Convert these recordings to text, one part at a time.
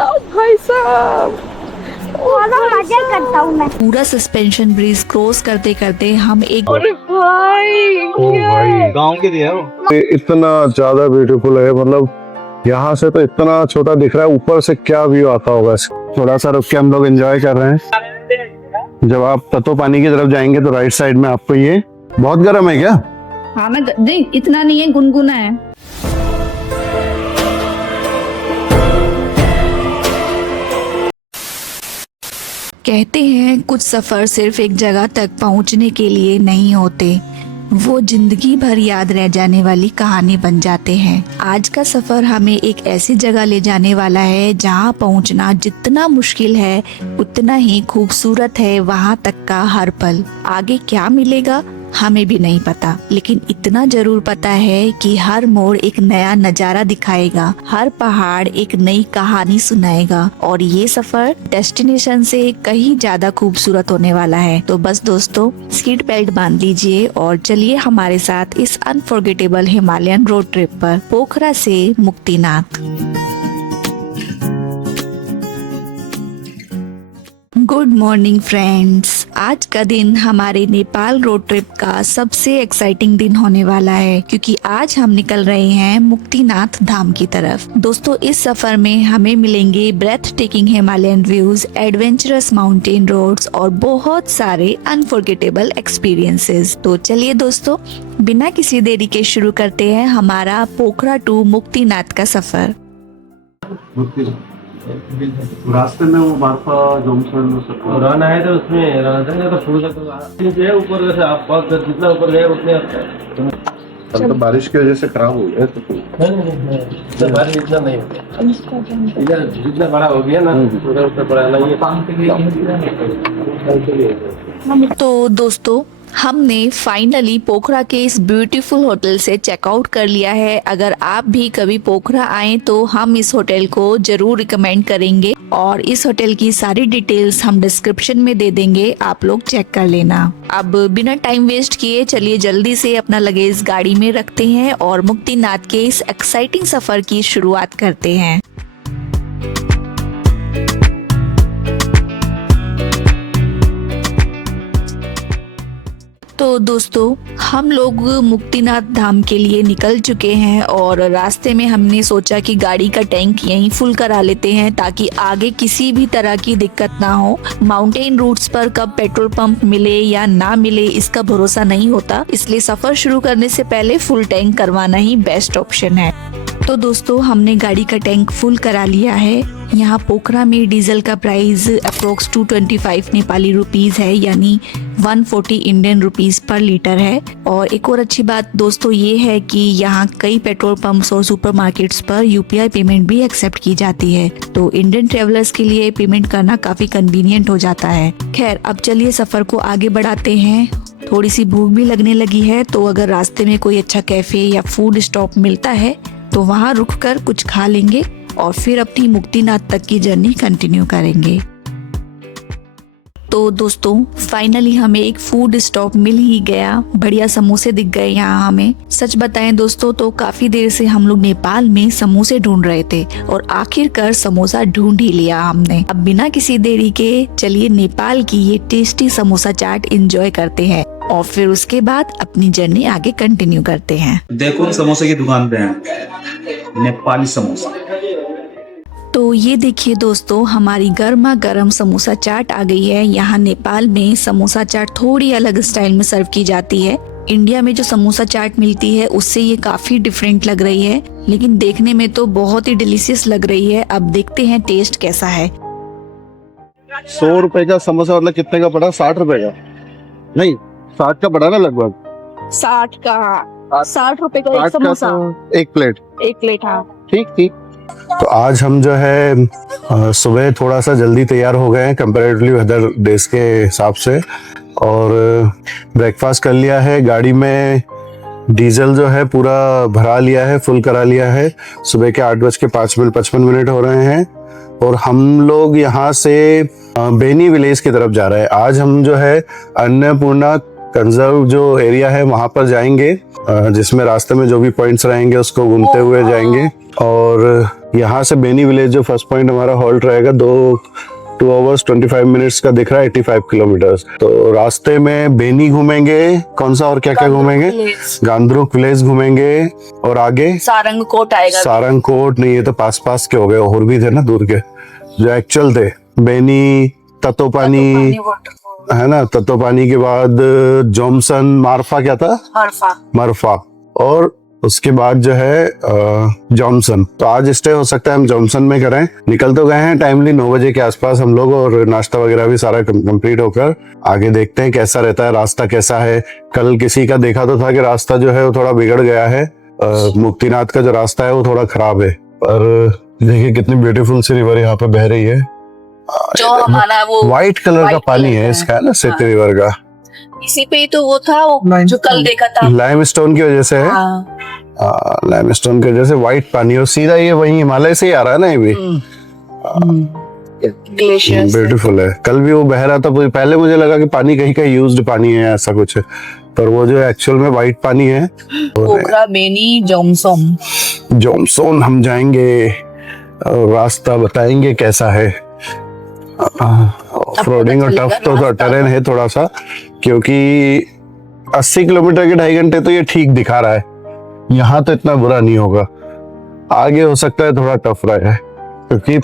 ओ भाई साहब, मजा करता हूँ मैं। पूरा सस्पेंशन ब्रिज क्रॉस करते करते हम एक अरे भाई ओ भाई, गांव के दिया वो। ये इतना ज्यादा ब्यूटीफुल है, मतलब यहाँ से तो इतना छोटा दिख रहा है, ऊपर से क्या व्यू आता होगा। थोड़ा सा रुक के हम लोग एंजॉय कर रहे हैं। जब आप तत्व पानी की तरफ जाएंगे तो राइट साइड में आपको ये बहुत गर्म है क्या? हाँ मैं नहीं, इतना नहीं है, गुनगुना है। कहते हैं कुछ सफर सिर्फ एक जगह तक पहुंचने के लिए नहीं होते, वो जिंदगी भर याद रह जाने वाली कहानी बन जाते हैं। आज का सफर हमें एक ऐसी जगह ले जाने वाला है जहां पहुंचना जितना मुश्किल है उतना ही खूबसूरत है वहां तक का हर पल। आगे क्या मिलेगा हमें भी नहीं पता, लेकिन इतना जरूर पता है कि हर मोड़ एक नया नजारा दिखाएगा, हर पहाड़ एक नई कहानी सुनाएगा और ये सफर डेस्टिनेशन से कहीं ज्यादा खूबसूरत होने वाला है। तो बस दोस्तों, सीट बेल्ट बांध लीजिए और चलिए हमारे साथ इस अनफॉरगेटेबल हिमालयन रोड ट्रिप पर, पोखरा से मुक्तिनाथ। गुड मॉर्निंग फ्रेंड्स, आज का दिन हमारे नेपाल रोड ट्रिप का सबसे एक्साइटिंग दिन होने वाला है, क्योंकि आज हम निकल रहे हैं मुक्तिनाथ धाम की तरफ। दोस्तों, इस सफर में हमें मिलेंगे breathtaking Himalayan views, adventurous mountain roads और बहुत सारे अनफॉरगेटेबल एक्सपीरियंसेस। तो चलिए दोस्तों, बिना किसी देरी के शुरू करते हैं हमारा पोखरा टू मुक्तिनाथ का सफर। रास्ते में वो मार्फा जंक्शन रन है तो उसमें रन तो फूल है ऊपर से आप जितना ऊपर गए उतने तो बारिश की वजह से खराब हो गया। नहीं, बारिश इतना नहीं होता। इधर जितना बड़ा हो गया ना उधर उतना बड़ा नहीं है। तो दोस्तों, हमने फाइनली पोखरा के इस ब्यूटीफुल होटल से चेकआउट कर लिया है। अगर आप भी कभी पोखरा आए तो हम इस होटल को जरूर रिकमेंड करेंगे और इस होटल की सारी डिटेल्स हम डिस्क्रिप्शन में दे देंगे, आप लोग चेक कर लेना। अब बिना टाइम वेस्ट किए चलिए जल्दी से अपना लगेज गाड़ी में रखते हैं और मुक्तिनाथ के इस एक्साइटिंग सफर की शुरुआत करते हैं। तो दोस्तों, हम लोग मुक्तिनाथ धाम के लिए निकल चुके हैं और रास्ते में हमने सोचा कि गाड़ी का टैंक यहीं फुल करा लेते हैं ताकि आगे किसी भी तरह की दिक्कत ना हो। माउंटेन रूट्स पर कब पेट्रोल पंप मिले या ना मिले इसका भरोसा नहीं होता, इसलिए सफर शुरू करने से पहले फुल टैंक करवाना ही बेस्ट ऑप्शन है। तो दोस्तों, हमने गाड़ी का टैंक फुल करा लिया है। यहाँ पोखरा में डीजल का प्राइस अप्रोक्स 225 नेपाली रुपीज है, यानी 140 इंडियन रुपीज पर लीटर है। और एक और अच्छी बात दोस्तों ये है कि यहाँ कई पेट्रोल पंप्स और सुपरमार्केट्स पर यूपीआई पेमेंट भी एक्सेप्ट की जाती है, तो इंडियन ट्रेवलर्स के लिए पेमेंट करना काफी कन्वीनियंट हो जाता है। खैर, अब चलिए सफर को आगे बढ़ाते हैं। थोड़ी सी भूख भी लगने लगी है, तो अगर रास्ते में कोई अच्छा कैफे या फूड स्टॉप मिलता है तो वहाँ रुककर कुछ खा लेंगे और फिर अपनी मुक्तिनाथ तक की जर्नी कंटिन्यू करेंगे। तो दोस्तों, फाइनली हमें एक फूड स्टॉप मिल ही गया। बढ़िया समोसे दिख गए यहाँ हमें। सच बताएं दोस्तों तो काफी देर से हम लोग नेपाल में समोसे ढूंढ रहे थे और आखिरकार समोसा ढूंढ ही लिया हमने। अब बिना किसी देरी के चलिए नेपाल की ये टेस्टी समोसा चाट एंजॉय करते हैं और फिर उसके बाद अपनी जर्नी आगे कंटिन्यू करते हैं। देखो समोसे की दुकान पे हैं, नेपाली समोसा। तो ये देखिए दोस्तों, हमारी गर्मा गर्म समोसा चाट आ गई है। यहाँ नेपाल में समोसा चाट थोड़ी अलग स्टाइल में सर्व की जाती है। इंडिया में जो समोसा चाट मिलती है उससे ये काफी डिफरेंट लग रही है, लेकिन देखने में तो बहुत ही डिलीशियस लग रही है। अब देखते हैं टेस्ट कैसा है। 100 रुपए का समोसा मतलब कितने का पड़ा? 60 रुपए का? नहीं, 60 का पड़ा ना लगभग। 60 का 60 रुपए का एक 60 का समोसा, तो एक प्लेट। एक प्लेट। हाँ ठीक ठीक। तो आज हम जो है सुबह थोड़ा सा जल्दी तैयार हो गए हैं कंपैरेटिवली अदर डेज के हिसाब से, और ब्रेकफास्ट कर लिया है। गाड़ी में डीजल जो है पूरा भरा लिया है, फुल करा लिया है। सुबह के 8:55 हो रहे हैं और हम लोग यहाँ से बेनी विलेज की तरफ जा रहे हैं। आज हम जो है अन्नपूर्णा कंजर्व जो एरिया है वहां पर जाएंगे। जिसमें रास्ते में जो भी पॉइंट्स रहेंगे उसको घूमते हुए जाएंगे। और यहाँ से बेनी विलेज जो फर्स्ट पॉइंट हमारा हॉल्ट रहेगा 2 hours 25 minutes का दिख रहा है, 85 किलोमीटर। तो रास्ते में बेनी घूमेंगे, कौन सा और क्या क्या घूमेंगे, गांधरुक विलेज घूमेंगे, और आगे सारंगकोट आएगा। सारंगकोट नहीं, ये तो पास पास के हो गए, और भी थे ना दूर के जो एक्चुअल थे। बेनी, तत्तोपानी है ना, तत्तोपानी के बाद जॉमसन, मारफा क्या था, मरफा, और उसके बाद जो है जॉमसन। तो आज स्टे हो सकता है हम जॉमसन में करें। निकल तो गए हैं टाइमली 9 बजे के आसपास हम लोग, और नाश्ता वगैरह भी सारा कंप्लीट होकर आगे देखते हैं कैसा रहता है, रास्ता कैसा है। कल किसी का देखा तो था कि रास्ता जो है वो थोड़ा बिगड़ गया है, मुक्तिनाथ का जो रास्ता है वो थोड़ा खराब है। पर देखिए कितनी ब्यूटीफुल सी रिवर यहाँ पे बह रही है, जो हमारा वो व्हाइट कलर का पानी है इसका, है ना, सेती रिवर का। इसी पे ही तो वो था, वो जो कल देखा था, लाइमस्टोन की वजह से है। लाइमस्टोन की वजह से व्हाइट पानी, और सीधा ये वही हिमालय से ही आ रहा है ना, ये भी ब्यूटीफुल है। कल भी वो बह रहा था, पहले मुझे लगा कि पानी कहीं का यूज्ड पानी है ऐसा कुछ है, पर वो जो एक्चुअल में व्हाइट पानी है। पोखरा, बेनी, जॉमसोन हम जाएंगे, रास्ता बताएंगे कैसा है। ऑफरोडिंग और टफ तो टेरेन है थोड़ा सा, क्योंकि 80 किलोमीटर के 2.5 घंटे तो ये ठीक दिखा रहा है, यहाँ तो इतना बुरा नहीं होगा। आगे हो सकता है थोड़ा टफ रहा है, क्योंकि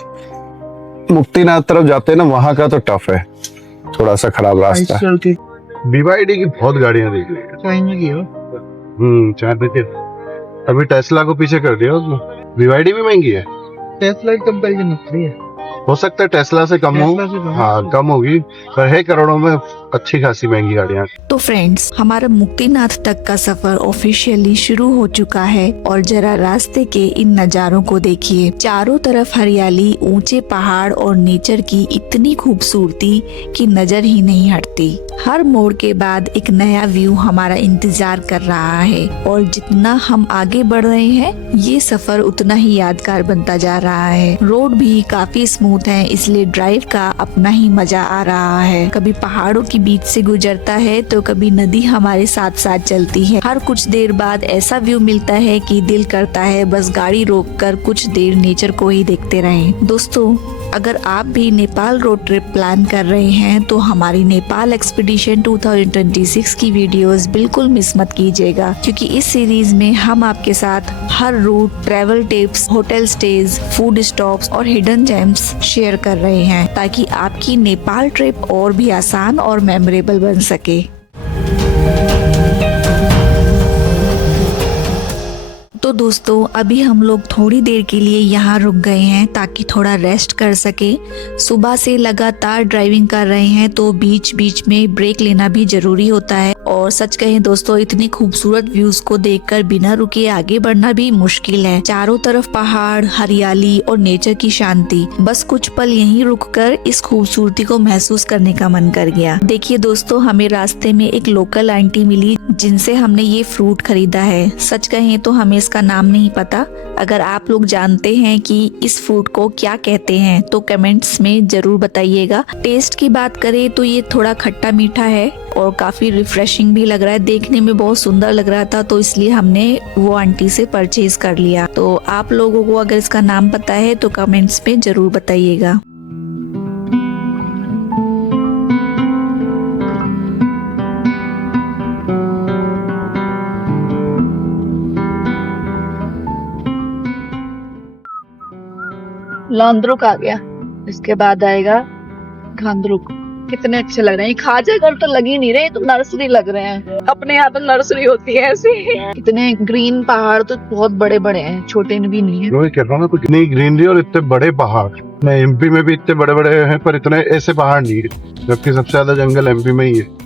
मुक्तिनाथ तरफ जाते हैं ना, वहां का तो टफ है, थोड़ा सा खराब रास्ता है। BYD की बहुत गाड़ियां दिख रही है, चाइना की। अभी टेस्ला को पीछे कर दिया उसने। BYD भी महंगी है, टेस्ला की कंपैरिजन नहीं है, हो सकता है टेस्ला से कम हो, हाँ कम होगी, पर है करोड़ों में अच्छी खासी महंगी गाड़ियाँ। तो फ्रेंड्स, हमारा मुक्तिनाथ तक का सफर ऑफिशियली शुरू हो चुका है, और जरा रास्ते के इन नज़ारों को देखिए। चारों तरफ हरियाली, ऊंचे पहाड़ और नेचर की इतनी खूबसूरती कि नजर ही नहीं हटती। हर मोड़ के बाद एक नया व्यू हमारा इंतजार कर रहा है, और जितना हम आगे बढ़ रहे हैं ये सफर उतना ही यादगार बनता जा रहा है। रोड भी काफी स्मूथ है, इसलिए ड्राइव का अपना ही मजा आ रहा है। कभी पहाड़ों की बीच से गुजरता है तो कभी नदी हमारे साथ साथ चलती है। हर कुछ देर बाद ऐसा व्यू मिलता है कि दिल करता है बस गाड़ी रोककर कुछ देर नेचर को ही देखते रहें। दोस्तों, अगर आप भी नेपाल रोड ट्रिप प्लान कर रहे हैं तो हमारी नेपाल एक्सपीडिशन 2026 की वीडियोस बिल्कुल मिस मत कीजिएगा, क्योंकि इस सीरीज में हम आपके साथ हर route, travel tips, hotel stays, food stops और हिडन जेम्स शेयर कर रहे हैं, ताकि आपकी नेपाल ट्रिप और भी आसान और मेमोरेबल बन सके। तो दोस्तों, अभी हम लोग थोड़ी देर के लिए यहाँ रुक गए हैं ताकि थोड़ा रेस्ट कर सके। सुबह से लगातार ड्राइविंग कर रहे हैं तो बीच बीच में ब्रेक लेना भी जरूरी होता है। और सच कहें दोस्तों, इतनी खूबसूरत व्यूज को देखकर बिना रुके आगे बढ़ना भी मुश्किल है। चारों तरफ पहाड़, हरियाली और नेचर की शांति, बस कुछ पल यहीं रुककर इस खूबसूरती को महसूस करने का मन कर गया। देखिए दोस्तों, हमें रास्ते में एक लोकल आंटी मिली जिनसे हमने ये फ्रूट खरीदा है। सच कहें तो हमें इसका नाम नहीं पता। अगर आप लोग जानते हैं कि इस फ्रूट को क्या कहते हैं तो कमेंट्स में जरूर बताइएगा। टेस्ट की बात करें तो ये थोड़ा खट्टा मीठा है और काफी रिफ्रेशिंग भी लग रहा है, देखने में बहुत सुंदर लग रहा था, तो इसलिए हमने वो आंटी से परचेज कर लिया। तो आप लोगों को अगर इसका नाम पता है तो कमेंट्स में जरूर बताइएगा। लांद्रुक आ गया, इसके बाद आएगा घांद्रुक। कितने अच्छे लग रहे हैं। खाजा घर तो लग ही नहीं रहे, तो नर्सरी लग रहे हैं। अपने यहाँ तो नर्सरी होती है ऐसी। इतने ग्रीन पहाड़ तो बहुत बड़े बड़े हैं, छोटे भी नहीं है। वही कह रहा हूँ, इतनी ग्रीनरी और इतने बड़े पहाड़। MP में भी इतने बड़े बड़े हैं, पर इतने ऐसे पहाड़ नहीं है, जबकि सबसे ज्यादा जंगल MP में ही है।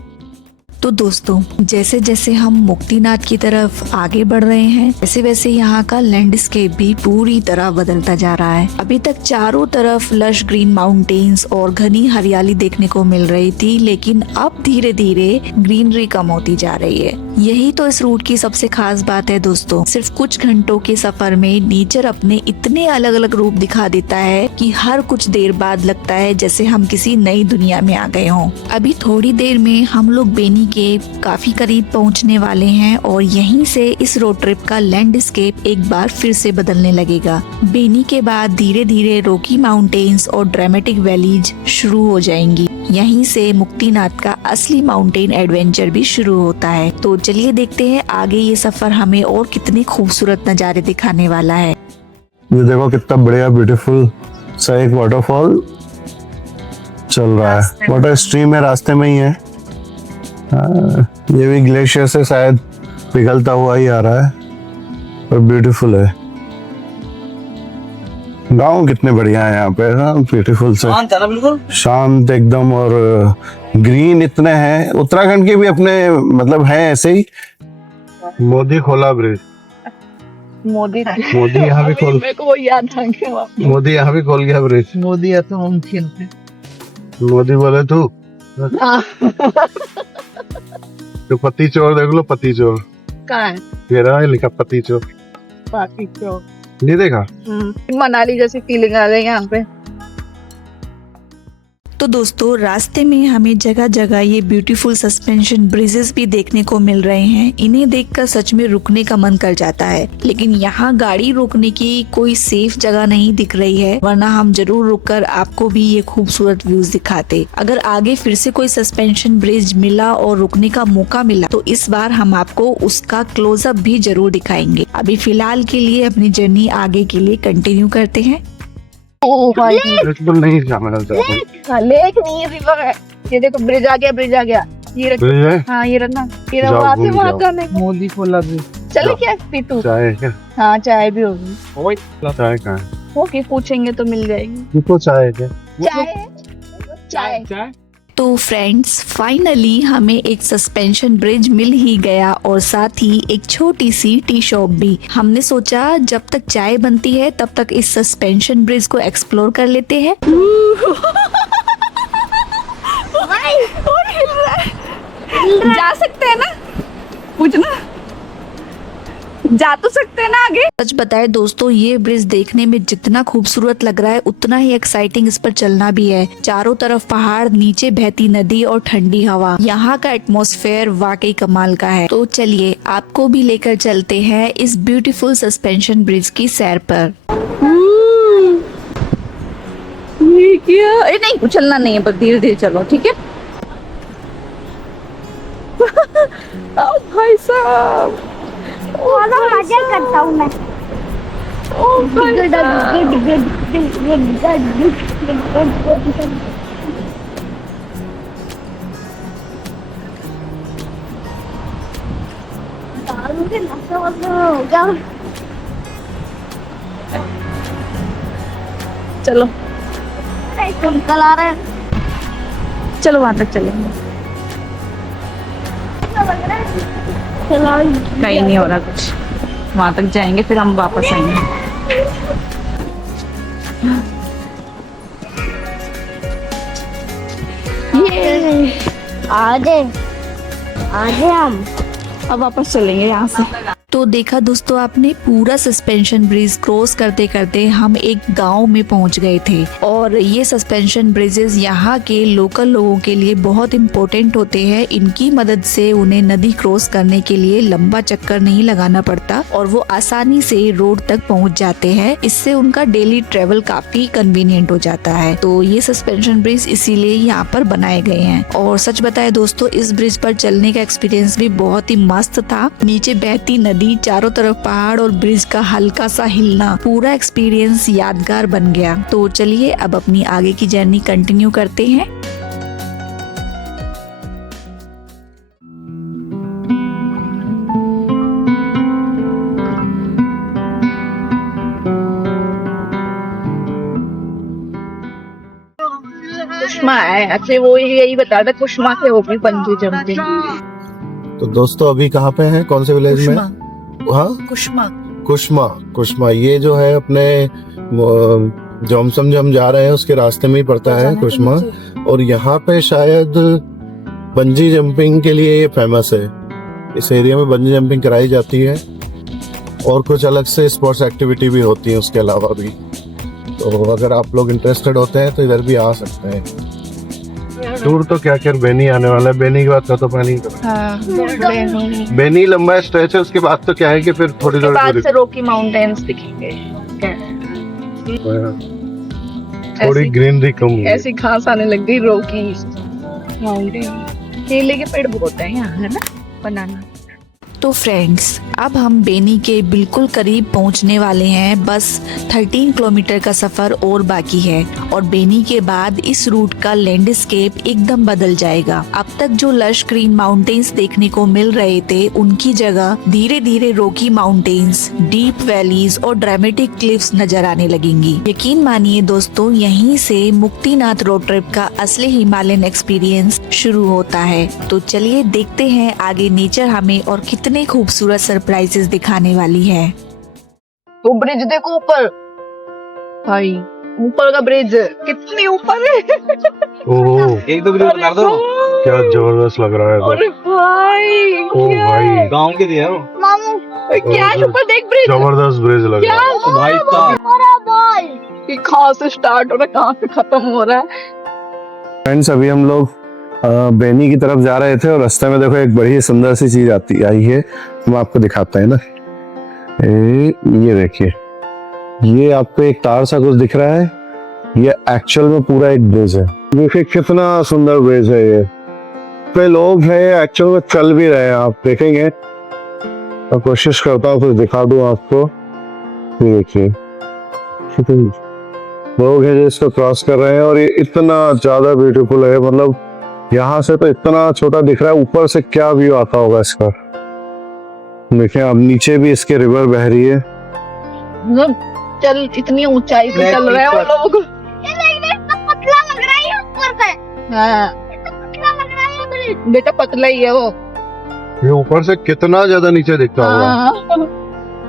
तो दोस्तों, जैसे जैसे हम मुक्तिनाथ की तरफ आगे बढ़ रहे हैं वैसे वैसे यहाँ का लैंडस्केप भी पूरी तरह बदलता जा रहा है। अभी तक चारों तरफ लश ग्रीन माउंटेन्स और घनी हरियाली देखने को मिल रही थी, लेकिन अब धीरे धीरे ग्रीनरी कम होती जा रही है। यही तो इस रूट की सबसे खास बात है दोस्तों। सिर्फ कुछ घंटों के सफर में नेचर अपने इतने अलग अलग रूप दिखा देता है कि हर कुछ देर बाद लगता है जैसे हम किसी नई दुनिया में आ गए हों। अभी थोड़ी देर में हम लोग बेनी के काफी करीब पहुंचने वाले हैं और यहीं से इस रोड ट्रिप का लैंडस्केप एक बार फिर से बदलने लगेगा। बेनी के बाद धीरे धीरे रॉकी माउंटेन्स और ड्रामेटिक वैलीज शुरू हो जाएंगी। यहीं से मुक्तिनाथ का असली माउंटेन एडवेंचर भी शुरू होता है। तो चलिए देखते हैं आगे ये सफर हमें और कितने खूबसूरत नज़ारे दिखाने वाला है। ये देखो कितना बढ़िया ब्यूटीफुल सा एक वाटरफॉल चल रहा है। वाटर स्ट्रीम है, रास्ते में ही है। ये भी ग्लेशियर से शायद पिघलता हुआ ही आ रहा है और ब्यूटीफुल है। गांव कितने बढ़िया है यहाँ पे, ब्यूटीफुल से बिल्कुल शांत एकदम, और ग्रीन इतने हैं। उत्तराखंड के भी अपने मतलब हैं ऐसे ही। मोदी खोला ब्रिज, मोदी यहाँ भी खोल, मेरे को वो याद आ गया। मोदी यहाँ भी खोल गया ब्रिज। मोदी है तो मुमकिन है। मोदी बोले तू तो पति चोर देख लो, पति चोर कहाँ है? ये रहा है लिखा पति चोर, बाकी क्यों? नहीं देखा? मनाली जैसी फीलिंग आ रही है यहाँ पे। तो दोस्तों रास्ते में हमें जगह जगह ये ब्यूटीफुल सस्पेंशन ब्रिजेस भी देखने को मिल रहे हैं। इन्हें देखकर सच में रुकने का मन कर जाता है, लेकिन यहाँ गाड़ी रोकने की कोई सेफ जगह नहीं दिख रही है, वरना हम जरूर रुककर आपको भी ये खूबसूरत व्यूज दिखाते। अगर आगे फिर से कोई सस्पेंशन ब्रिज मिला और रुकने का मौका मिला तो इस बार हम आपको उसका क्लोजअप भी जरूर दिखाएंगे। अभी फिलहाल के लिए अपनी जर्नी आगे के लिए कंटिन्यू करते हैं। बिल्कुल नहीं जाना लेक नहीं है, रिवर है। ये देखो ब्रिज आ गया, ब्रिज आ गया। ये रख, ब्रिज है। हाँ ये रखना, ये जाओ, वहाँ से घूम वहाँ जाओ। जाने को। मोदी खोला भी। चले क्या पीटू? चाय क्या? हाँ चाय भी होगी, चाय कहाँ है? ओके पूछेंगे तो मिल जाएगी। तुमको चाय क्या? चाय चाय। तो फ्रेंड्स फाइनली हमें एक सस्पेंशन ब्रिज मिल ही गया और साथ ही एक छोटी सी टी शॉप भी। हमने सोचा जब तक चाय बनती है तब तक इस सस्पेंशन ब्रिज को एक्सप्लोर कर लेते हैं। जा सकते हैं ना? पूछना, जा तो सकते हैं ना आगे? सच बताए दोस्तों ये ब्रिज देखने में जितना खूबसूरत लग रहा है उतना ही एक्साइटिंग इस पर चलना भी है। चारों तरफ पहाड़, नीचे बहती नदी और ठंडी हवा। यहाँ का एटमॉस्फेयर वाकई कमाल का है। तो चलिए आपको भी लेकर चलते हैं इस ब्यूटीफुल सस्पेंशन ब्रिज की सैर पर। ये क्या? नहीं उछलना नहीं है, बस धीरे धीरे चलो, ठीक है? ओ भाई साहब, वाला मजा करता हूँ मैं। चलो निकल आ रहे हैं। चलो वहां तक चलेंगे। कहीं नहीं हो रहा कुछ, वहां तक जाएंगे फिर हम वापस आएंगे। ये आगे आगे हम अब वापस चलेंगे यहाँ से। तो देखा दोस्तों आपने, पूरा सस्पेंशन ब्रिज क्रॉस करते करते हम एक गांव में पहुंच गए थे। और ये सस्पेंशन ब्रिजेस यहाँ के लोकल लोगों के लिए बहुत इम्पोर्टेंट होते हैं। इनकी मदद से उन्हें नदी क्रॉस करने के लिए लंबा चक्कर नहीं लगाना पड़ता और वो आसानी से रोड तक पहुंच जाते हैं। इससे उनका डेली ट्रेवल काफी कन्वीनियंट हो जाता है। तो ये सस्पेंशन ब्रिज इसीलिए यहाँ पर बनाए गए हैं। और सच बताए दोस्तों इस ब्रिज पर चलने का एक्सपीरियंस भी बहुत ही मस्त था। नीचे बहती नदी, चारों तरफ पहाड़ और ब्रिज का हल्का सा हिलना, पूरा एक्सपीरियंस यादगार बन गया। तो चलिए अब अपनी आगे की जर्नी कंटिन्यू करते हैं। कुष्मा है, अच्छा वो यही बता रहा, कुष्मा से होगी बंजी जंपिंग। तो दोस्तों अभी कहाँ पे हैं, कौन से विलेज में? हाँ कुष्मा। कुष्मा ये जो है अपने जोमसम जो हम जा रहे हैं उसके रास्ते में ही पड़ता है कुष्मा। और यहाँ पे शायद बंजी जंपिंग के लिए ये फेमस है। इस एरिया में बंजी जंपिंग कराई जाती है और कुछ अलग से स्पोर्ट्स एक्टिविटी भी होती है उसके अलावा भी। तो अगर आप लोग इंटरेस्टेड होते हैं तो इधर भी आ सकते हैं। दूर तो क्या क्या बेनी आने वाला है, बेनी के बाद तोतोपानी। हाँ बेनी बेनी लंबा स्ट्रेच है, उसके बाद तो क्या है कि फिर थोड़ी के बाद थोड़ी से रॉकी माउंटेन्स दिखेंगे। थोड़ी ऐसी- ग्रीनरी कम हुई है। ऐसी घास आने लग गई रॉकी माउंटेन। केले के पेड़ बहुत हैं यहाँ, है ना, बनाना। तो फ्रेंड्स, अब हम बेनी के बिल्कुल करीब पहुंचने वाले हैं। बस 13 किलोमीटर का सफर और बाकी है और बेनी के बाद इस रूट का लैंडस्केप एकदम बदल जाएगा। अब तक जो लश ग्रीन माउंटेन्स देखने को मिल रहे थे, उनकी जगह धीरे धीरे रॉकी माउंटेन्स, डीप वैलीज और ड्रामेटिक क्लिफ्स नजर आने लगेंगी। यकीन मानिए दोस्तों, यहीं से मुक्तिनाथ रोड ट्रिप का असली हिमालयन एक्सपीरियंस शुरू होता है। तो चलिए देखते हैं आगे नेचर हमें और कितने खूबसूरत सरप्राइजेस दिखाने वाली है। वो ब्रिज देखो ऊपर, भाई ऊपर का ब्रिज कितनी ऊपर है। ओह एक दो वीडियो कर दो। क्या जबरदस्त लग रहा है तो। अरे भाई ओ भाई गांव के दिया वो। मामू क्या है ऊपर देख ब्रिज, जबरदस्त ब्रिज लग क्या रहा है। भाई साहब बड़ा बॉल कि कहाँ से स्टार्ट हो रहा है कहाँ से खत्म हो रहा है। फ्रेंड्स, अभी हम लोग बेनी की तरफ जा रहे थे और रास्ते में देखो एक बड़ी सुंदर सी चीज आई है, हम आपको दिखाते हैं ना। ये देखिए, ये आपको एक तार सा कुछ दिख रहा है, ये एक्चुअल में पूरा एक ब्रिज है। देखिए कितना सुंदर ब्रिज है ये। पे लोग हैं एक्चुअल में, चल भी रहे हैं, आप देखेंगे। मैं कोशिश करता हूँ कुछ दिखा दूं आपको। ये देखिए लोग हैं जो इसको क्रॉस कर रहे हैं और ये इतना ज्यादा ब्यूटीफुल है। मतलब यहाँ से तो इतना छोटा दिख रहा है, ऊपर से क्या व्यू आता होगा इसका। देखिए अब नीचे भी इसके रिवर बह रही है। मतलब चल इतनी ऊंचाई पे चल रहे हैं वो लोग। ये देखने तो पतला लग रहा है ऊपर से, हाँ तो पतला लग रहा है ब्रिज। बेटा पतला ही है वो। ये ऊपर से कितना ज्यादा नीचे दिखता होगा। हाँ।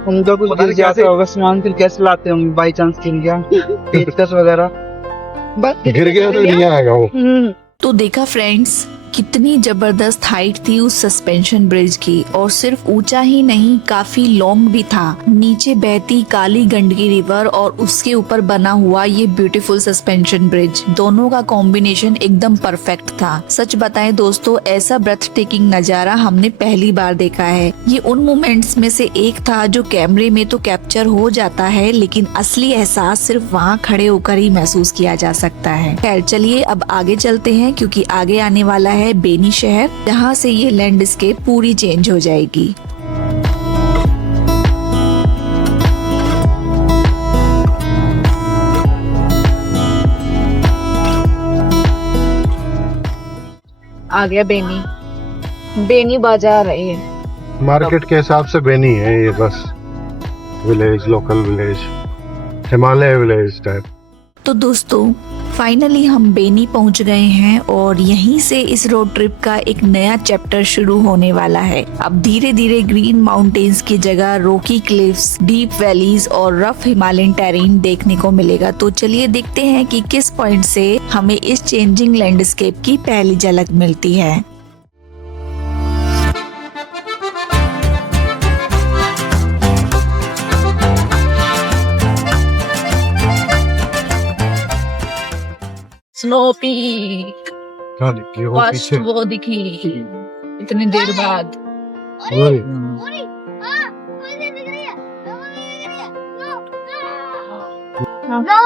उनका कुछ गिर जाता होगा सामान, फिर कैसे लाते होंगे बाई चांस गिर गया, पेचकस वगैरह। बस गिर गया तो नहीं आएगा वो। तो देखा फ्रेंड्स, कितनी जबरदस्त हाइट थी उस सस्पेंशन ब्रिज की, और सिर्फ ऊंचा ही नहीं, काफी लॉन्ग भी था। नीचे बहती काली गंडकी रिवर और उसके ऊपर बना हुआ ये ब्यूटीफुल सस्पेंशन ब्रिज, दोनों का कॉम्बिनेशन एकदम परफेक्ट था। सच बताएं दोस्तों, ऐसा ब्रेथ टेकिंग नजारा हमने पहली बार देखा है। ये उन मोमेंट्स में से एक था जो कैमरे में तो कैप्चर हो जाता है, लेकिन असली एहसास सिर्फ वहाँ खड़े होकर ही महसूस किया जा सकता है। खैर चलिए अब आगे चलते हैं, क्योंकि आगे आने वाला है बेनी शहर, जहाँ से ये लैंडस्केप पूरी चेंज हो जाएगी। आ गया बेनी, बेनी बाजार है ये। मार्केट के हिसाब से बेनी है ये, बस village, local village, Himalaya village type. तो दोस्तों फाइनली हम बेनी पहुंच गए हैं और यहीं से इस रोड ट्रिप का एक नया चैप्टर शुरू होने वाला है। अब धीरे धीरे ग्रीन माउंटेन्स की जगह रॉकी क्लिफ्स, डीप वैलीज और रफ हिमालयन टेरेन देखने को मिलेगा। तो चलिए देखते हैं कि किस पॉइंट से हमें इस चेंजिंग लैंडस्केप की पहली झलक मिलती है। स्नो पीक क्या दिखती है वो फर्स्ट पीछे? वो दिखी इतनी देर बाद। वही। ओरी हां कोई नहीं दिख रही है, दिख रही है। नो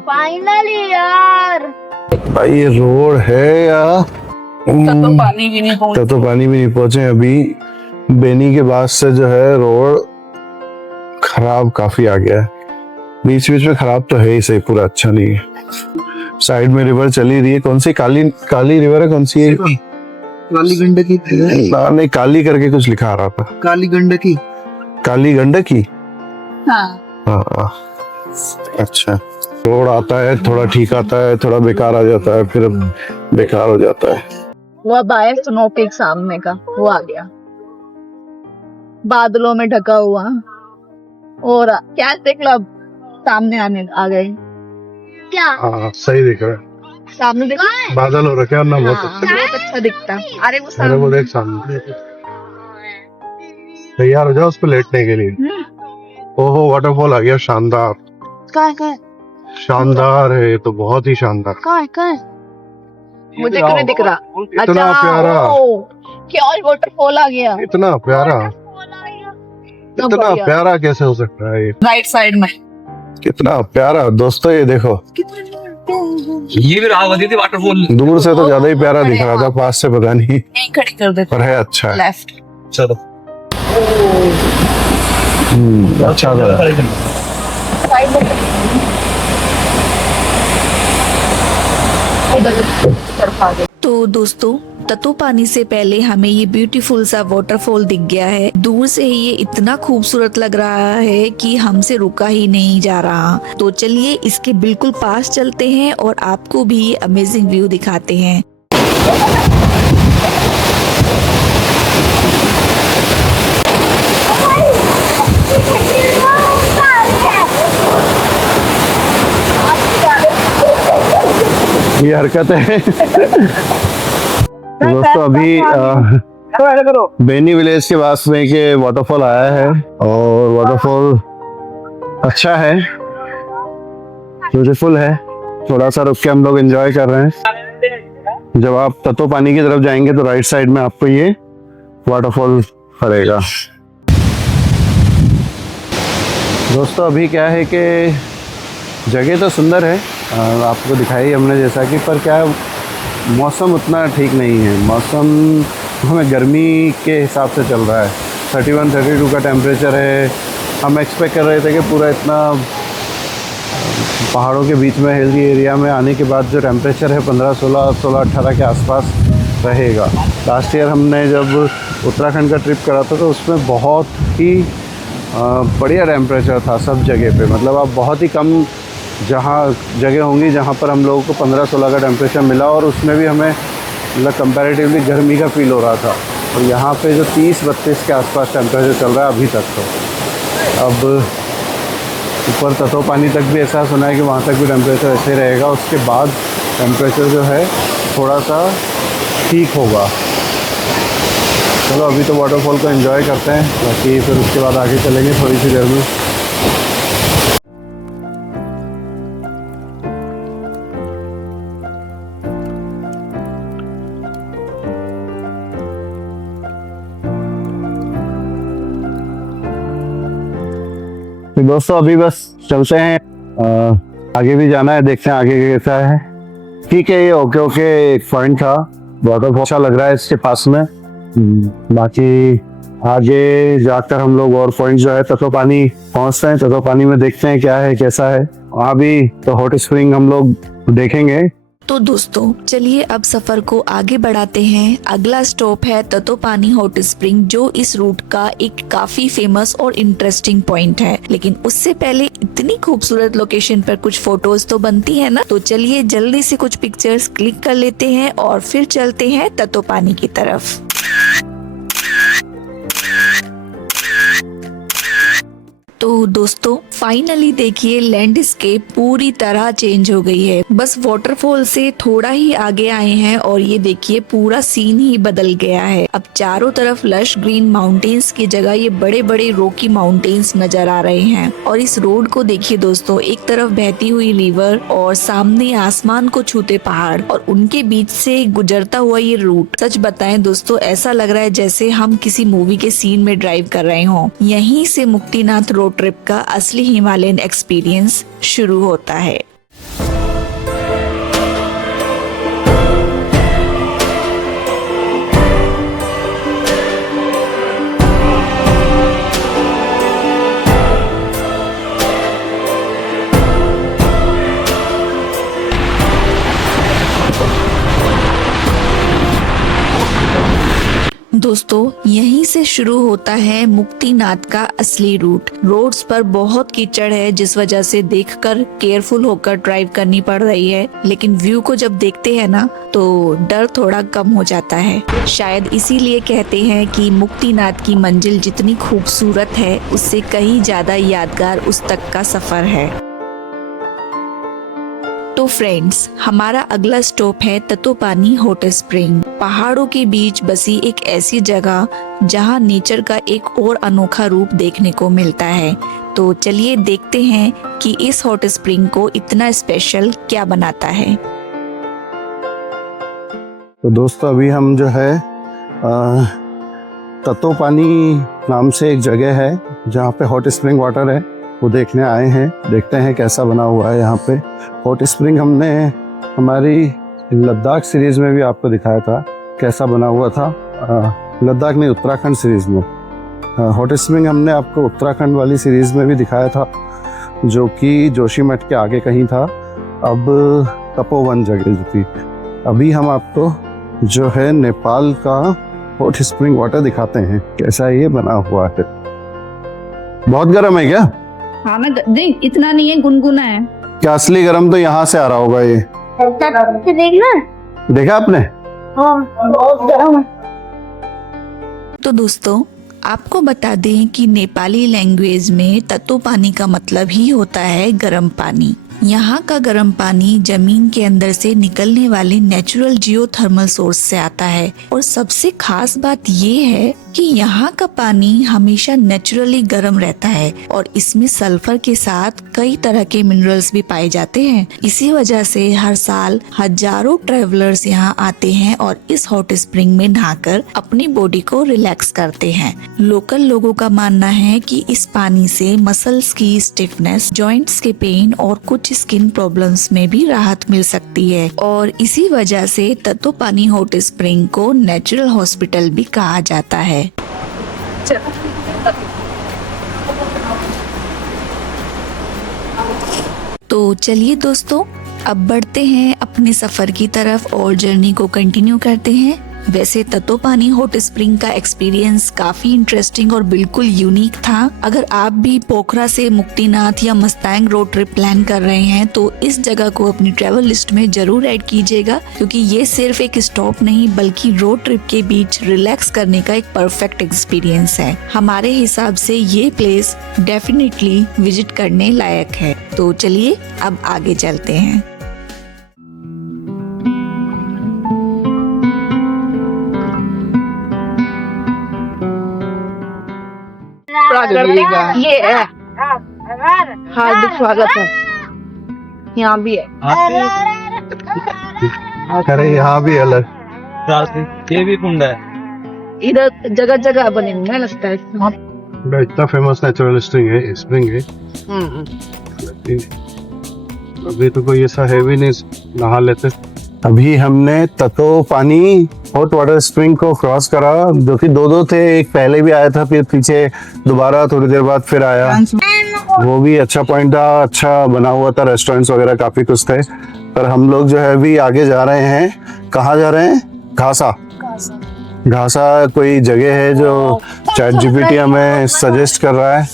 फाइनली यार। भाई ये रोड है या तो पानी भी नहीं पहुंच। तो पानी भी नहीं पहुंचे अभी। बेनी के बाद से जो है रोड खराब काफी आ गया है। बीच बीच में खराब तो है ही, सही पूरा अच्छा नहीं है। साइड में रिवर चली रही है, कौन सी काली काली रिवर है, कौन सी है? काली गंडकी, नहीं काली करके कुछ लिखा आ रहा था। काली गंडकी। काली गंडकी। हाँ हाँ अच्छा। रोड आता है, थोड़ा ठीक आता है, थोड़ा बेकार आ जाता है, फिर बेकार हो जाता है। वो अब आया स्नो पीक सामने का, वो आ गया बादलों में ढका हुआ। और क्या देख लो, अब सामने आने आ गए। क्या हाँ सही दिख रहा है, सामने देखो, बादल हो रखे हैं ना, बहुत हाँ, अच्छा। बहुत अच्छा दिखता। अरे वो अरे वो सामने देख सामने, तैयार हो जाओ उस पर लेटने के लिए। ओहो वाटरफॉल आ गया शानदार। कहाँ है शानदार है, ये तो बहुत ही शानदार। कहाँ है मुझे क्यों नहीं दिख रहा? इतना प्यारा। ओ, क्या वाटरफॉल आ गया। इतना प्यारा, इतना प्यारा कैसे हो सकता है ये? राइट साइड में कितना प्यारा दोस्तों, ये देखो। ये भी रावती थी वाटरफॉल। दूर से तो ज्यादा ही प्यारा दिख रहा था, पास से पता नहीं, यहीं खड़ी कर देते पर है अच्छा है। लेफ्ट। चलो अच्छा था। साइड में तरफ आ गए। तो दोस्तों तत्तोपानी से पहले हमें ये ब्यूटीफुल सा वाटरफॉल दिख गया है। दूर से ही ये इतना खूबसूरत लग रहा है कि हमसे रुका ही नहीं जा रहा। तो चलिए इसके बिल्कुल पास चलते हैं और आपको भी ये अमेजिंग व्यू दिखाते हैं। ये हरकत है। दोस्तों अभी बेनी विलेज के पास में के वाटरफॉल आया है और वाटरफॉल अच्छा है, ब्यूटीफुल है। थोड़ा सा रुक के हम लोग एंजॉय कर रहे हैं। जब आप तत्तोपानी की तरफ जाएंगे तो राइट साइड में आपको ये वाटरफॉल पड़ेगा। दोस्तों अभी क्या है कि जगह तो सुंदर है, आपको दिखाई हमने जैसा कि, पर क्या है मौसम उतना ठीक नहीं है। मौसम हमें गर्मी के हिसाब से चल रहा है, 31-32 का टेम्परेचर है। हम एक्सपेक्ट कर रहे थे कि पूरा इतना पहाड़ों के बीच में हिली एरिया में आने के बाद जो टेम्परेचर है 15-16-18 के आसपास रहेगा। लास्ट ईयर हमने जब उत्तराखंड का ट्रिप करा था तो उसमें बहुत ही बढ़िया टेम्परेचर था सब जगह पे। मतलब आप बहुत ही कम जहाँ जगह होंगी जहाँ पर हम लोगों को 15-16 का टेम्परेचर मिला और उसमें भी हमें मतलब कंपैरेटिवली गर्मी का फील हो रहा था। और यहाँ पे जो 30-32 के आसपास टेम्परेचर चल रहा है अभी तक। तो अब ऊपर तत्तोपानी तक भी ऐसा सुना है कि वहाँ तक भी टेम्परेचर ऐसे ही रहेगा। उसके बाद टेम्परेचर जो है थोड़ा सा ठीक होगा। चलो अभी तो वाटरफॉल को एंजॉय करते हैं, बाकी फिर उसके बाद आगे चलेंगे थोड़ी सी देर में। दोस्तों अभी बस चलते हैं, आगे भी जाना है, देखते हैं आगे कैसा है। ठीक है, ये ओके एक पॉइंट था, वाटरफॉल अच्छा लग रहा है इसके पास में। बाकी आगे जाकर हम लोग और पॉइंट जो है तत्तोपानी पहुंचते हैं। तत्तोपानी में देखते हैं क्या है कैसा है। वहाँ भी तो हॉट स्प्रिंग हम लोग देखेंगे। तो दोस्तों चलिए अब सफर को आगे बढ़ाते हैं। अगला स्टॉप है तत्तोपानी हॉट स्प्रिंग, जो इस रूट का एक काफी फेमस और इंटरेस्टिंग पॉइंट है। लेकिन उससे पहले इतनी खूबसूरत लोकेशन पर कुछ फोटोज तो बनती है ना। तो चलिए जल्दी से कुछ पिक्चर्स क्लिक कर लेते हैं और फिर चलते हैं तत्तोपानी की तरफ। तो दोस्तों फाइनली देखिए लैंडस्केप पूरी तरह चेंज हो गई है। बस वाटरफॉल से थोड़ा ही आगे आए हैं और ये देखिए पूरा सीन ही बदल गया है। अब चारों तरफ लश ग्रीन माउंटेन्स की जगह ये बड़े बड़े रॉकी माउंटेन्स नजर आ रहे हैं। और इस रोड को देखिए दोस्तों, एक तरफ बहती हुई रिवर और सामने आसमान को छूते पहाड़ और उनके बीच से गुजरता हुआ ये रूट। सच बताएं दोस्तों, ऐसा लग रहा है जैसे हम किसी मूवी के सीन में ड्राइव कर रहे हों। यहीं से मुक्तिनाथ रोड ट्रिप का असली हिमालयन एक्सपीरियंस शुरू होता है। दोस्तों यहीं से शुरू होता है मुक्तिनाथ का असली रूट। रोड्स पर बहुत कीचड़ है, जिस वजह से देखकर केयरफुल होकर ड्राइव करनी पड़ रही है। लेकिन व्यू को जब देखते हैं ना तो डर थोड़ा कम हो जाता है। शायद इसीलिए कहते हैं कि मुक्तिनाथ की मंजिल जितनी खूबसूरत है उससे कहीं ज्यादा यादगार उस तक का सफर है। तो फ्रेंड्स, हमारा अगला स्टॉप है तत्तोपानी हॉट स्प्रिंग। पहाड़ों के बीच बसी एक ऐसी जगह जहां नेचर का एक और अनोखा रूप देखने को मिलता है। तो चलिए देखते हैं कि इस हॉट स्प्रिंग को इतना स्पेशल क्या बनाता है। तो दोस्तों अभी हम जो है तत्तोपानी नाम से एक जगह है जहाँ पे हॉट स्प्रिंग वाटर है, वो देखने आए हैं। देखते हैं कैसा बना हुआ है यहाँ पे। हॉट स्प्रिंग हमने हमारी लद्दाख सीरीज में भी आपको दिखाया था कैसा बना हुआ था। लद्दाख नहीं, उत्तराखंड सीरीज में। हॉट स्प्रिंग हमने आपको उत्तराखंड वाली सीरीज में भी दिखाया था, जो कि जोशीमठ के आगे कहीं था। अब तपोवन जगह जो थी। अभी हम आपको जो है नेपाल का हॉट स्प्रिंग वाटर दिखाते हैं कैसा ये बना हुआ है। बहुत गर्म है क्या? हाँ मैं नहीं, इतना नहीं है, गुनगुना है। क्या असली गर्म तो यहाँ से आ रहा होगा ये? देखना। देखा आपने? हाँ, बहुत गर्म है। तो दोस्तों आपको बता दें कि नेपाली लैंग्वेज में तत्तोपानी का मतलब ही होता है गर्म पानी। यहाँ का गर्म पानी जमीन के अंदर से निकलने वाले नेचुरल जियोथर्मल सोर्स से आता है। और सबसे खास बात ये है कि यहाँ का पानी हमेशा नेचुरली गर्म रहता है और इसमें सल्फर के साथ कई तरह के मिनरल्स भी पाए जाते हैं। इसी वजह से हर साल हजारों ट्रेवलर्स यहाँ आते हैं और इस हॉट स्प्रिंग में नहाकर अपनी बॉडी को रिलैक्स करते हैं। लोकल लोगों का मानना है कि इस पानी से मसल्स की स्टिफनेस, जॉइंट्स के पेन और कुछ स्किन प्रॉब्लम्स में भी राहत मिल सकती है। और इसी वजह से तत्तोपानी हॉट स्प्रिंग को नेचुरल हॉस्पिटल भी कहा जाता है। तो चलिए दोस्तों अब बढ़ते हैं अपने सफर की तरफ और जर्नी को कंटिन्यू करते हैं। वैसे तत्तोपानी हॉट स्प्रिंग का एक्सपीरियंस काफी इंटरेस्टिंग और बिल्कुल यूनिक था। अगर आप भी पोखरा से मुक्तिनाथ या मस्तांग रोड ट्रिप प्लान कर रहे हैं तो इस जगह को अपनी ट्रैवल लिस्ट में जरूर ऐड कीजिएगा, क्योंकि ये सिर्फ एक स्टॉप नहीं बल्कि रोड ट्रिप के बीच रिलैक्स करने का एक परफेक्ट एक्सपीरियंस है। हमारे हिसाब से ये प्लेस डेफिनेटली विजिट करने लायक है। तो चलिए अब आगे चलते हैं। ये है, हार्दिक स्वागत है। यहाँ भी है। अरे यहाँ भी अलग ये भी कुंड है। इधर जगह जगह बने हुए हैं, लगता है। इतना फेमस नेचुरल स्प्रिंग है। अभी तो कोई ऐसा है भी नहीं, नहा लेते। अभी हमने तत्तोपानी हॉट वाटर स्प्रिंग को क्रॉस करा, जो कि दो थे। एक पहले भी आया था, फिर पीछे दोबारा थोड़ी देर बाद फिर आया। वो भी अच्छा पॉइंट था, अच्छा बना हुआ था, रेस्टोरेंट्स वगैरह काफी कुछ थे। पर हम लोग जो है अभी आगे जा रहे हैं। कहाँ जा रहे हैं? घासा कोई जगह है जो चैट जीपीटी हमें सजेस्ट कर रहा है।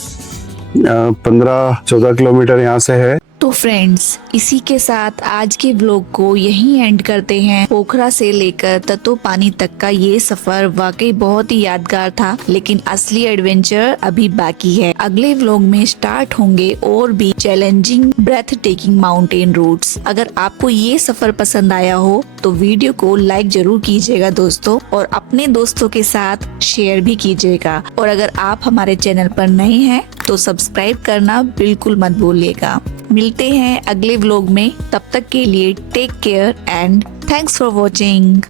15-14 किलोमीटर यहाँ से है। तो फ्रेंड्स इसी के साथ आज के व्लॉग को यहीं एंड करते हैं। पोखरा से लेकर तत्तोपानी तक का ये सफर वाकई बहुत ही यादगार था, लेकिन असली एडवेंचर अभी बाकी है। अगले व्लॉग में स्टार्ट होंगे और भी challenging breathtaking mountain routes. अगर आपको ये सफर पसंद आया हो तो वीडियो को लाइक जरूर कीजिएगा दोस्तों, और अपने दोस्तों के साथ शेयर भी कीजिएगा। और अगर आप हमारे चैनल पर नए हैं तो सब्सक्राइब करना बिल्कुल मत भूलिएगा। मिलते हैं अगले व्लॉग में, तब तक के लिए take care and thanks for watching.